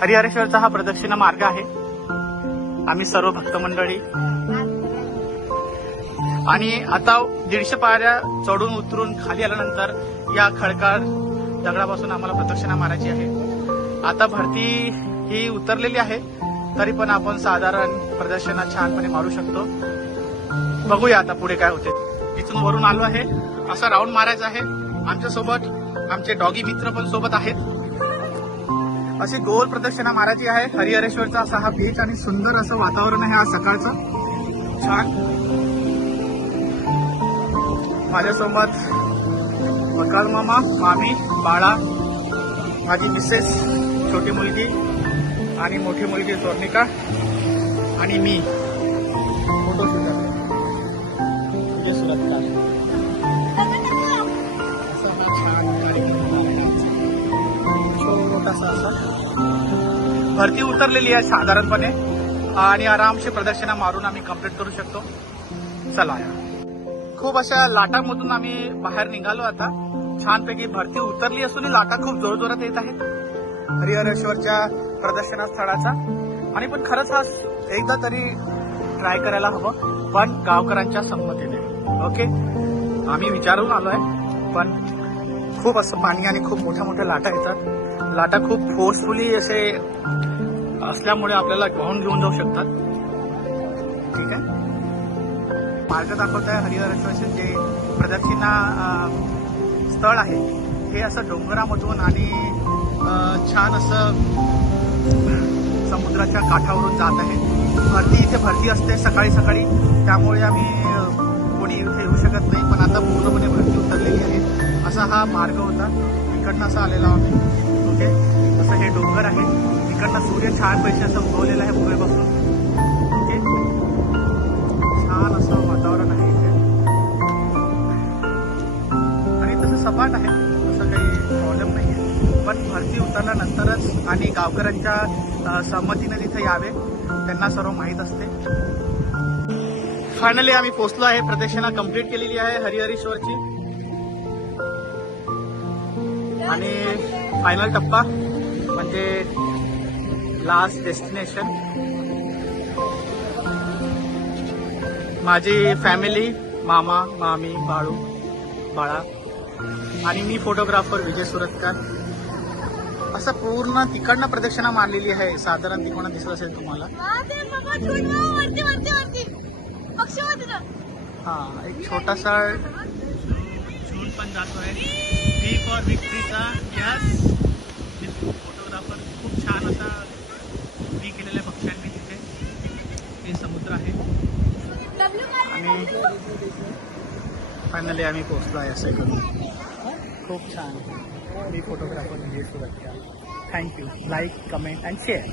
हरिहरेश्वरचा हा प्रदक्षिणा मार्ग आहे. आम्ही सर्व भक्त मंडळी आणि आता 150 पायऱ्या चढून उतरून खाली आल्यानंतर या खडकाळ दगडापासून आम्हाला प्रदक्षिणा मारायची आहे. आता भरती ही उतरलेली आहे, तरी पण आपण साधारण प्रदक्षिणा छानपणे मारू शकतो. बघूया आता पुढे काय होते. इथून वरून आलो आहे, असा राऊंड मारायचा आहे. आमच्यासोबत आमचे डॉगी मित्र पण सोबत आहेत. अशी गोल प्रदक्षिणा मारायची आहे. हरिहरेश्वरचा असा हा बीच आणि सुंदर असं वातावरण आहे आज सकाळचं छान. माझ्यासोबत वकाल मामा, मामी, बाळा, माझी मिसेस, छोटी मुलगी आणि मोठी मुलगी स्वर्णिका आणि मी फोटो शूट करतो. छोटासा असा भरती उतरलेली आहे साधारणपणे आणि आरामशी प्रदक्षिणा मारून आम्ही कंप्लीट करू शकतो. चला, खूप अशा लाटांमधून आम्ही बाहेर निघालो. आता छानपैकी भरती उतरली असून लाटा खूप जोरजोरात येत आहेत हरिहरेश्वरच्या प्रदर्शना स्थळाचा. आणि पण खरंच हा एकदा तरी ट्राय करायला हवं, पण गावकऱ्यांच्या संमतीने. ओके, आम्ही विचारून आलोय, पण खूप असं पाणी आणि खूप मोठ्या मोठ्या लाटा येतात. लाटा खूप फोर्सफुली असे असल्यामुळे आपल्याला वाहून घेऊन जाऊ शकतात. ठीक आहे, मार्ग दाखवत आहे हरिहरेश्वरचे जे प्रदक्षिणा स्थळ आहे हे असं डोंगरामधून आणि छान असं समुद्राच्या काठावरून जात आहे. इथे भरती असते सकाळी सकाळी, त्यामुळे आम्ही कोणी इथे येऊ शकत नाही. पण आता पूर्णपणे भरती उतरलेली आहे. असा हा मार्ग होता, इकडनं असा आलेला आम्ही. ओके, असं हे डोंगर आहे, इकडनं सूर्य छान पैसे असं उगवलेलं आहे पूर्वेपासून. ओके, छान असं वातावरण आहे इथे आणि तसं सपाट आहे, असं काही प्रॉब्लेम नाही आहे. पण भरती उतरल्यानंतरच आणि गावकऱ्यांच्या संमतीने तिथे यावे, त्यांना सर्व माहीत असते. फायनली आम्ही पोहोचलो आहे, प्रदक्षिणा कंप्लीट केलेली आहे हरिहरेश्वरची. आणि फायनल टप्पा म्हणजे लास्ट डेस्टिनेशन. माझी फॅमिली, मामा, मामी, बाळू, बाळा आणि मी फोटोग्राफर विजय सुरतकर. असं पूर्ण तिकडनं प्रदक्षिणा मारलेली आहे. साधारण तिकडनं दिसत असेल तुम्हाला. हा, एक छोटासा झूल पण जातोय. व्ही फॉर विक्ट्रीचा. Yes, photographer. खूप छान असा व्ही केलेल्या पक्ष्यांनी तिथे. हे समुद्र आहे आणि फायनली आम्ही पोहोचलो आहे असं इकडून. खूप छान. मी photographer Vijay Suratkar. Thank you. Like, comment and share.